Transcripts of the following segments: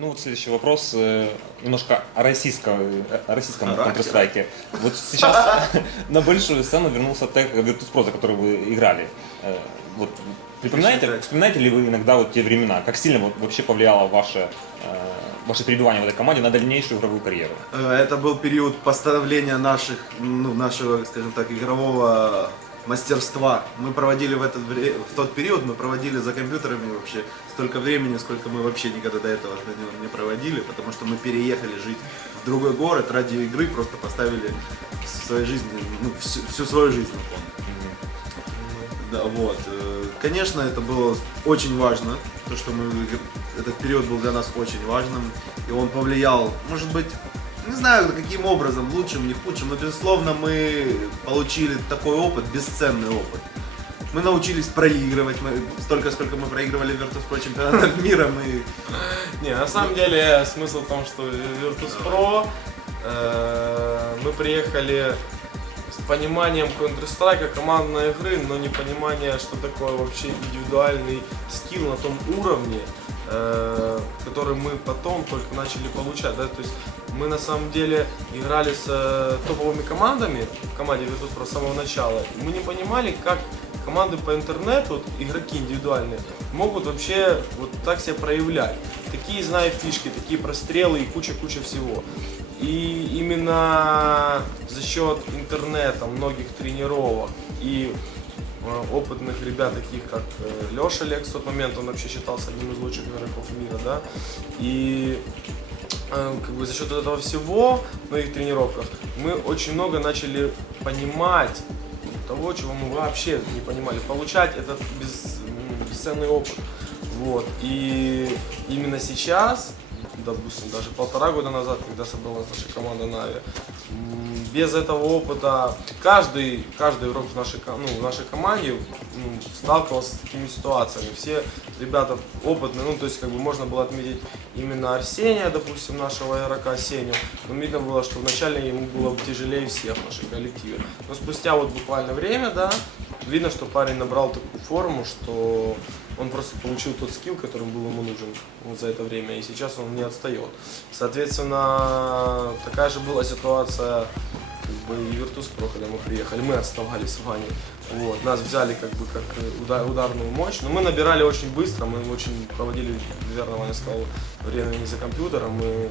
Ну вот следующий вопрос, немножко о российском Counter-Strike. Вот сейчас на большую сцену вернулся тег Virtus.pro, за который вы играли. Вот вспоминаете ли вы иногда вот те времена? Как сильно вот вообще повлияло ваше пребывание в этой команде на дальнейшую игровую карьеру? Это был период поставления нашего, скажем так, игрового мастерства. Мы проводили в тот период, мы проводили за компьютерами вообще столько времени, сколько мы вообще никогда до этого не проводили, потому что мы переехали жить в другой город ради игры, просто поставили в своей жизни, всю свою жизнь на кон. Да, вот. Конечно, это было очень важно, то, что этот период был для нас очень важным, и он повлиял, может быть, не знаю, каким образом, лучшим, не худшим, но, безусловно, мы получили такой опыт, бесценный опыт. Мы научились проигрывать, столько, сколько мы проигрывали в Virtus.pro чемпионатах мира, мы... Не, на самом деле, смысл в том, что Virtus.pro мы приехали с пониманием Counter-Strike, командной игры, но не понимание, что такое вообще индивидуальный скилл на том уровне, который мы потом только начали получать. Да? То есть мы на самом деле играли с топовыми командами в команде Virtus.pro с самого начала. И мы не понимали, как команды по интернету, игроки индивидуальные, могут вообще вот так себя проявлять. Такие, знаю, фишки, такие прострелы и куча-куча всего. И именно за счет интернета, многих тренировок и опытных ребят, таких как Леша Лекс в тот момент, он вообще считался одним из лучших игроков мира, да, и как бы за счет этого всего, в многих тренировках, мы очень много начали понимать того, чего мы вообще не понимали, получать этот бесценный опыт, вот, и именно сейчас, допустим, даже 1,5 года назад, когда собралась наша команда Na'Vi, без этого опыта каждый игрок в нашей команде сталкивался с такими ситуациями. Все ребята опытные, то есть как бы можно было отметить именно Арсения, допустим, нашего игрока Сеню, но видно было, что вначале ему было тяжелее всех в нашем коллективе. Но спустя вот буквально время, да, видно, что парень набрал такую форму, что он просто получил тот скилл, который был ему нужен вот за это время, и сейчас он не отстает. Соответственно, такая же была ситуация как бы и Virtus.pro, когда мы приехали, мы отставали с Ваней. Вот, нас взяли как бы как ударную мощь, но мы набирали очень быстро, мы очень проводили, верно Ваня сказал, времени за компьютером, мы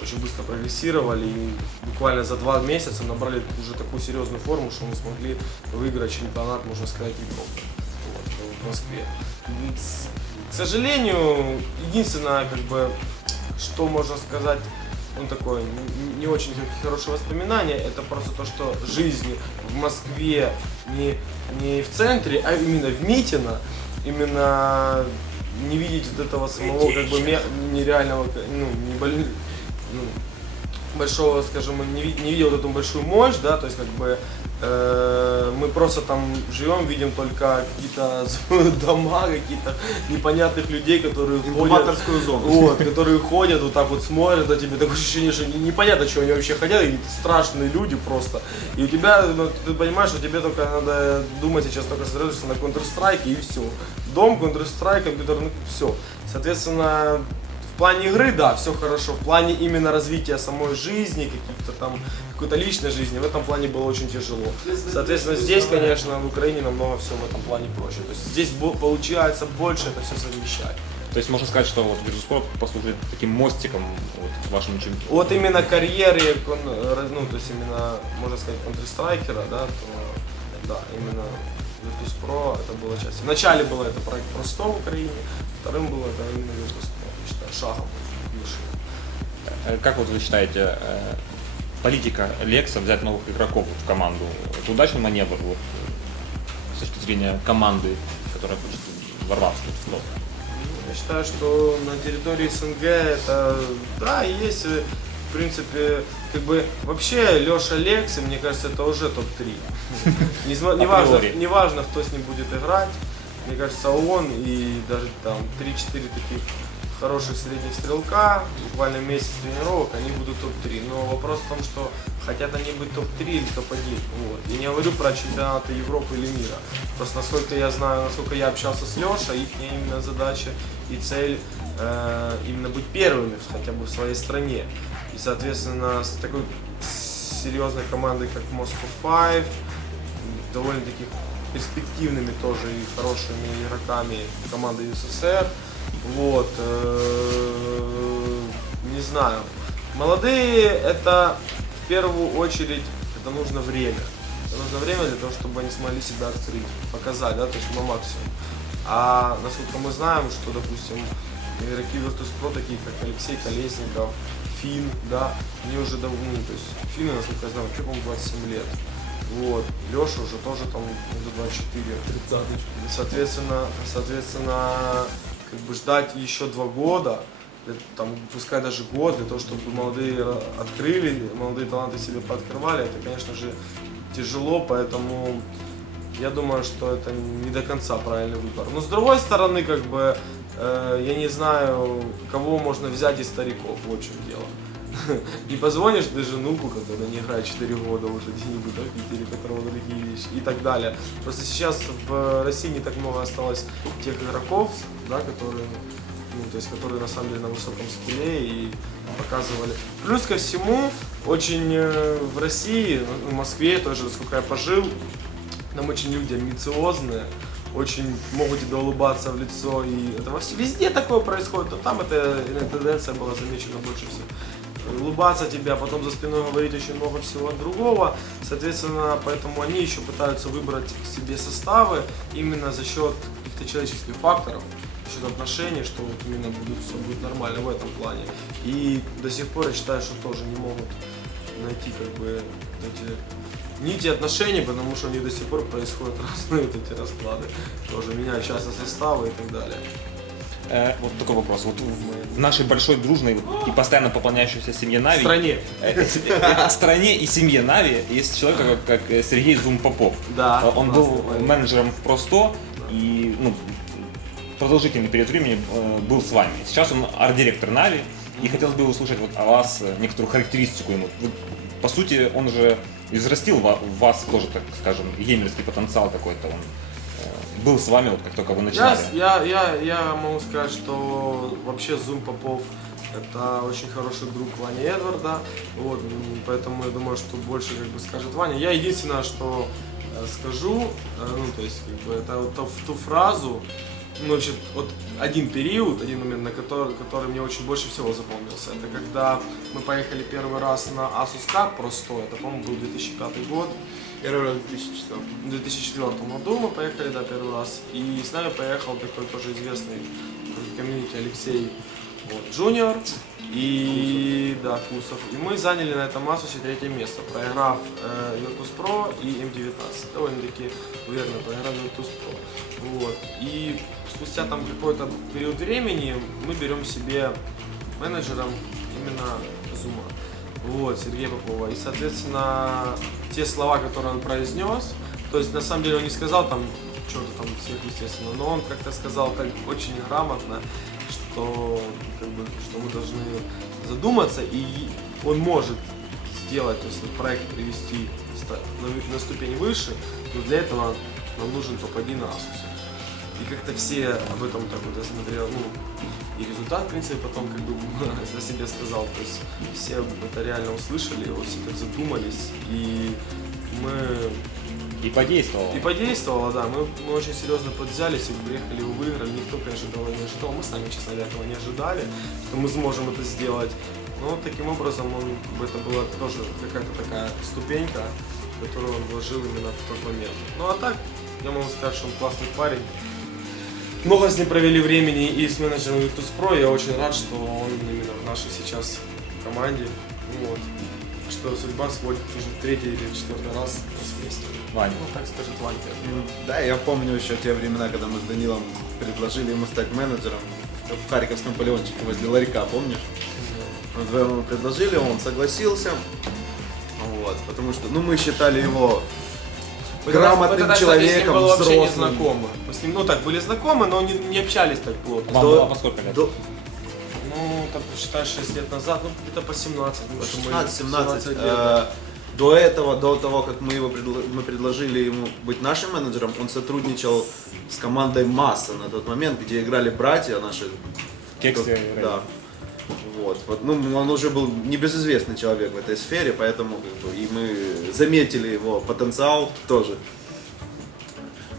очень быстро прогрессировали и буквально за 2 месяца набрали уже такую серьезную форму, что мы смогли выиграть чемпионат, можно сказать, Европы в Москве. К сожалению, единственное, как бы, что можно сказать, такое не очень хорошее воспоминание, это просто то, что жизнь в Москве не в центре, а именно в Митино, именно не видеть вот этого самого как бы нереального, большого, скажем, не видел вот эту большую мощь, да, то есть как бы мы просто там живем, видим только какие-то дома, какие-то непонятных людей, которые ходят, зону. которые ходят, вот так вот смотрят, а тебе такое ощущение, что непонятно, что они вообще хотят, какие-то страшные люди просто. И у тебя, ты понимаешь, что тебе только надо думать сейчас, только сосредоточиться на Counter-Strike и все. Дом, Counter-Strike, компьютер, все. Соответственно, в плане игры, да, все хорошо. В плане именно развития самой жизни, каких-то там, какой-то личной жизни, в этом плане было очень тяжело. Соответственно, здесь, конечно, в Украине намного все в этом плане проще. То есть здесь получается больше это все совмещать. То есть можно сказать, что вот Virtus.pro послужит таким мостиком вот, к вашему чемпионату? Вот именно карьере, то есть именно, можно сказать, Counter-Strike'ера, да, то да, именно Virtus.pro это была часть. Вначале был это проект Просто в Украине, вторым было это именно Virtus.pro. Шагом выше. Как вот вы считаете, политика Лекса взять новых игроков в команду, это удачный маневр вот, с точки зрения команды, которая хочет ворваться в флот? Я считаю, что на территории СНГ это, да, есть, в принципе, как бы, вообще Леша Лекс, мне кажется, это уже топ-3. Неважно, кто с ним будет играть, мне кажется, он и даже там 3-4 таких хороших средних стрелка, буквально месяц тренировок, они будут топ-3. Но вопрос в том, что хотят они быть топ-3 или топ-1. Вот. Я не говорю про чемпионаты Европы или мира. Просто насколько я знаю, насколько я общался с Лешей, их именно задача и цель именно быть первыми хотя бы в своей стране. И, соответственно, с такой серьезной командой, как Moscow 5, довольно-таки перспективными тоже и хорошими игроками команды ЮССР. Вот, не знаю. Молодые, это в первую очередь, это нужно время. Это нужно время для того, чтобы они смогли себя открыть, показать, да, то есть на максимум. А насколько мы знаем, что, допустим, игроки Virtus.pro, такие как Алексей Колесников, Фин, да, они уже давно, то есть Финны, насколько я знаю, вообще, по-моему, 27 лет. Вот, Леша уже тоже там уже 24. 30. Соответственно, как бы ждать еще 2 года, там, пускай даже год, для того, чтобы молодые открыли, молодые таланты себе пооткрывали, это, конечно же, тяжело, поэтому я думаю, что это не до конца правильный выбор. Но с другой стороны, как бы, я не знаю, кого можно взять из стариков, вот в чем дело. Не позвонишь даже внуку, который не играет 4 года уже где-нибудь в Питере, которого другие вещи и так далее. Просто сейчас в России не так много осталось тех игроков, да, которые, ну, то есть, которые на самом деле на высоком скилле и показывали. Плюс ко всему, очень в России, в Москве тоже, сколько я пожил, там очень люди амбициозные, очень могут тебе улыбаться в лицо, и это везде такое происходит, но там эта тенденция была замечена больше всего. Улыбаться тебе, а потом за спиной говорить очень много всего другого. Соответственно, поэтому они еще пытаются выбрать себе составы именно за счет каких-то человеческих факторов, за счет отношений, что вот именно все будет нормально в этом плане. И до сих пор я считаю, что тоже не могут найти как бы эти нити отношений, потому что у них до сих пор происходят разные вот эти расклады. Тоже меняют часто составы и так далее. Вот такой вопрос. Вот в нашей большой, дружной и постоянно пополняющейся семье Нави... стране и семье Нави есть человек, как Сергей Зум Попов. Да. Он был менеджером в Pro100 и, ну, продолжительный период времени был с вами. Сейчас он арт-директор Нави, и хотелось бы услышать вот о вас некоторую характеристику ему. По сути, он же израстил в вас тоже, так скажем, геймерский потенциал какой-то. Он был с вами, вот как только вы начинали. Я могу сказать, что вообще Зум Попов это очень хороший друг Вани Эдварда, вот, поэтому я думаю, что больше как бы скажет Ваня. Я единственное, что скажу, ну то есть как бы это вот ту фразу, ну, значит, вот один период, один момент, на который мне очень больше всего запомнился, это когда мы поехали первый раз на Asus Cup Pro 100, это, по-моему, был 2005 год. Первый раз в 2004. В 2004 году мы поехали, да, первый раз. И с нами поехал такой тоже известный в комьюнити Алексей Джуниор и да, Кусов. И мы заняли на этом Асусе 3-е место, проиграв Virtus.pro и М19. Довольно-таки уверенно проиграв Virtus.pro. Вот. И спустя там какой-то период времени мы берем себе менеджером именно Зума. Вот, Сергея Попова. И, соответственно, те слова, которые он произнес, то есть, на самом деле, он не сказал там что-то там сверхъестественного, но он как-то сказал так очень грамотно, что, как бы, что мы должны задуматься, и он может сделать, то есть, проект привести на ступень выше, но для этого нам нужен топ-1 на Asus. И как-то все об этом так вот я смотрел, ну, и результат, в принципе, потом как бы за себя сказал, то есть все это реально услышали, вот все так задумались, и мы... И подействовало. И подействовало, да, мы очень серьезно подвзялись и приехали, выиграли, никто, конечно, этого не ожидал, мы сами, честно говоря, этого не ожидали, что мы сможем это сделать, но таким образом это была тоже какая-то такая ступенька, которую он вложил именно в тот момент. Ну а так, я могу сказать, что он классный парень. Много с ним провели времени и с менеджером Virtus.pro. Я очень рад, что он именно в нашей сейчас команде. Вот. Что судьба сводит уже 3-й или 4-й раз нас вместе. Ваня. Ну, так скажет Ваня. Да, я помню еще те времена, когда мы с Данилом предложили ему стать менеджером в Харьковском полигончике возле ларька, помнишь? Мы вдвоем ему предложили, он согласился. Вот, потому что, ну, мы считали его грамотным человеком, мы вообще не взрослым. знакомы. Мы с ним, ну так, были знакомы, но не общались так плотно. Вам было по сколько лет? Ну, так считай, 6 лет назад, ну где-то по 17. 16-17 лет. До этого, до того, как мы предложили ему быть нашим менеджером, он сотрудничал с командой Масса на тот момент, где играли братья наши Кексе. Да. Вот. Ну, он уже был небезызвестный человек в этой сфере, поэтому как бы, и мы заметили его потенциал тоже.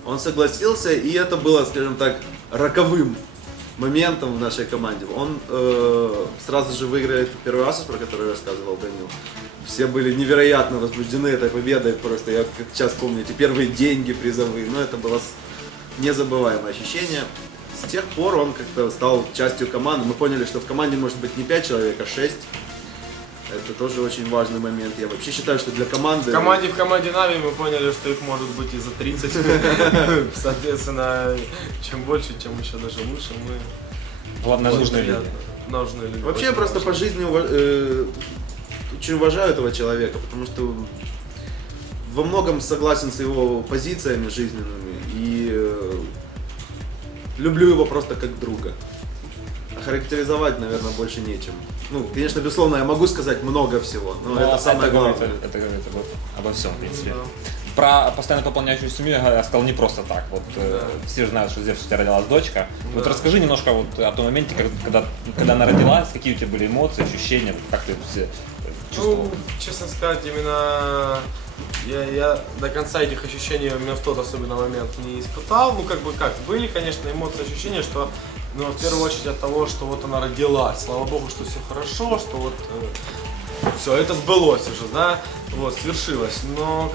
Он согласился, и это было, скажем так, роковым моментом в нашей команде. Он сразу же выиграет первый Asus, про который рассказывал Данил. Все были невероятно возбуждены этой победой, просто я как сейчас помню эти первые деньги призовые, но это было незабываемое ощущение. С тех пор он как-то стал частью команды. Мы поняли, что в команде может быть не 5 человек, а 6. Это тоже очень важный момент. Я вообще считаю, что для команды... В команде Нави мы поняли, что их может быть и за 30. Соответственно, чем больше, чем еще даже лучше мы... Главное, нужные люди. Нужны люди. Вообще я просто по жизни очень уважаю этого человека, потому что во многом согласен с его позициями жизненными и люблю его просто как друга. А характеризовать, наверное, больше нечем. Ну, конечно, безусловно, я могу сказать много всего, но это самое главное. Это говорит обо всем, в принципе. Да. Про постоянно пополняющую семью я сказал не просто так. Вот все же знают, что здесь у тебя родилась дочка. Вот расскажи немножко вот о том моменте, когда она родилась, какие у тебя были эмоции, ощущения, как ты все чувствовал? Ну, честно сказать, именно я до конца этих ощущений именно в тот особенный момент не испытал. Ну, были, конечно, эмоции, ощущения, что, ну, в первую очередь от того, что вот она родилась. Слава богу, что все хорошо, что вот все, это сбылось уже, да, вот, свершилось. Но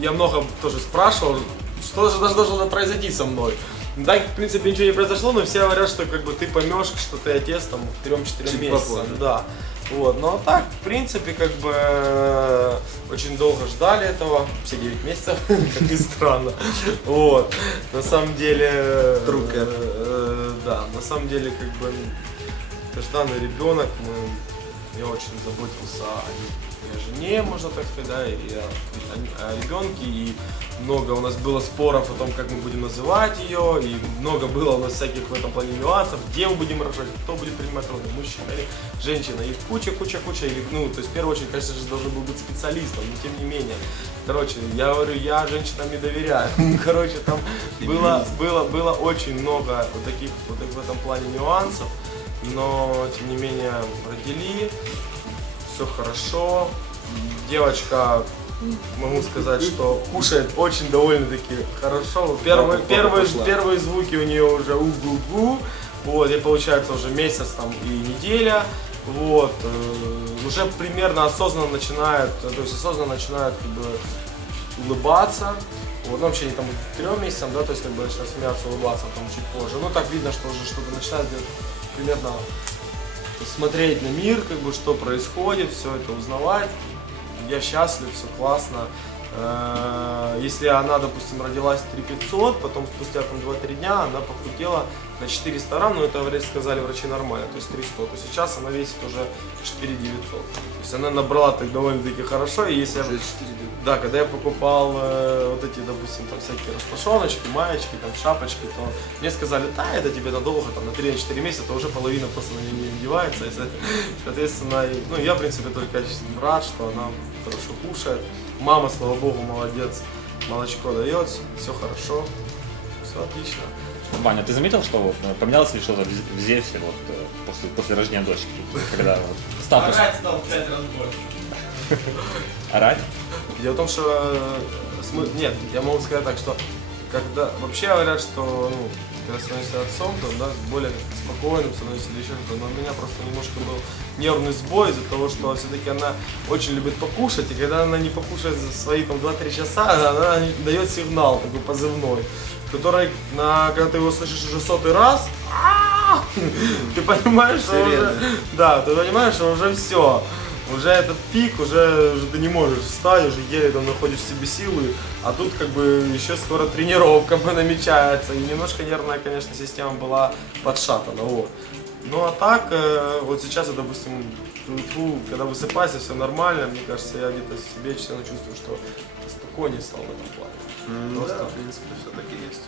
я много тоже спрашивал, что же должно произойти со мной. Да, в принципе, ничего не произошло, но все говорят, что как бы ты поймешь, что ты отец там к 3-4 месяцам, да. Вот, но так, в принципе, как бы очень долго ждали этого, все 9 месяцев, как ни странно. Вот, на самом деле, да, на самом деле, как бы, каждый ребенок, я очень заботился о жене, можно так сказать, да, и о ребенке, и много у нас было споров о том, как мы будем называть ее, и много было у нас всяких в этом плане нюансов, где мы будем рожать, кто будет принимать роды, мужчина или женщина, и куча, или, ну, то есть в первую очередь, конечно же, должен был быть специалистом, но тем не менее, короче, я говорю, я женщинам не доверяю, короче, там было очень много вот таких вот в этом плане нюансов, но тем не менее родили, все хорошо, девочка, могу сказать, что кушает очень довольно-таки хорошо. Первые звуки у нее уже угу-гу, вот, и получается уже месяц там и неделя, вот, уже примерно осознанно начинает как бы улыбаться. Вот, ну, вообще не там 3 месяцам, да, то есть как бы начинает смеяться, улыбаться там чуть позже. Ну так видно, что уже что-то начинает примерно смотреть на мир, как бы что происходит, все это узнавать. Я счастлив, все классно. Если она, допустим, родилась 3500, потом спустя там 2-3 дня она похудела на 400 грамм, но это сказали врачи нормально, то есть 300. То сейчас она весит уже 4900. То есть она набрала так довольно-таки хорошо. И если да, когда я покупал вот эти, допустим, там всякие распашоночки, маечки, там шапочки, то мне сказали, да, это тебе надолго, там на 3-4 месяца, то уже половина просто на нее не одевается. И, соответственно, ну, я, в принципе, только рад, что она хорошо кушает. Мама, слава богу, молодец, молочко дает, все хорошо, все отлично. Ваня, ты заметил, что вот поменялось ли что-то в Зевсе вот, после рождения дочки? Когда вот, статус... Орать стал в 5 раз больше. Орать? Дело в том, что... Нет, я могу сказать так, что когда... Вообще говорят, что, ну, когда становишься отцом, то, да, более спокойным становишься или еще что-то, но у меня просто немножко был нервный сбой из-за того, что все-таки она очень любит покушать, и когда она не покушает за свои там 2-3 часа, она дает сигнал такой позывной, который, когда ты его слышишь уже 100-й раз, ты понимаешь, что уже... Да, ты понимаешь, что уже все. Уже этот пик, уже ты не можешь встать, уже еле там находишь в себе силы, а тут как бы еще скоро тренировка намечается, и немножко нервная, конечно, система была подшатана, вот. Ну а так, вот сейчас я, допустим, когда высыпаюсь, все нормально, мне кажется, я где-то себе чувствую, что спокойнее стал в этом плане. Да, в принципе, все таки есть.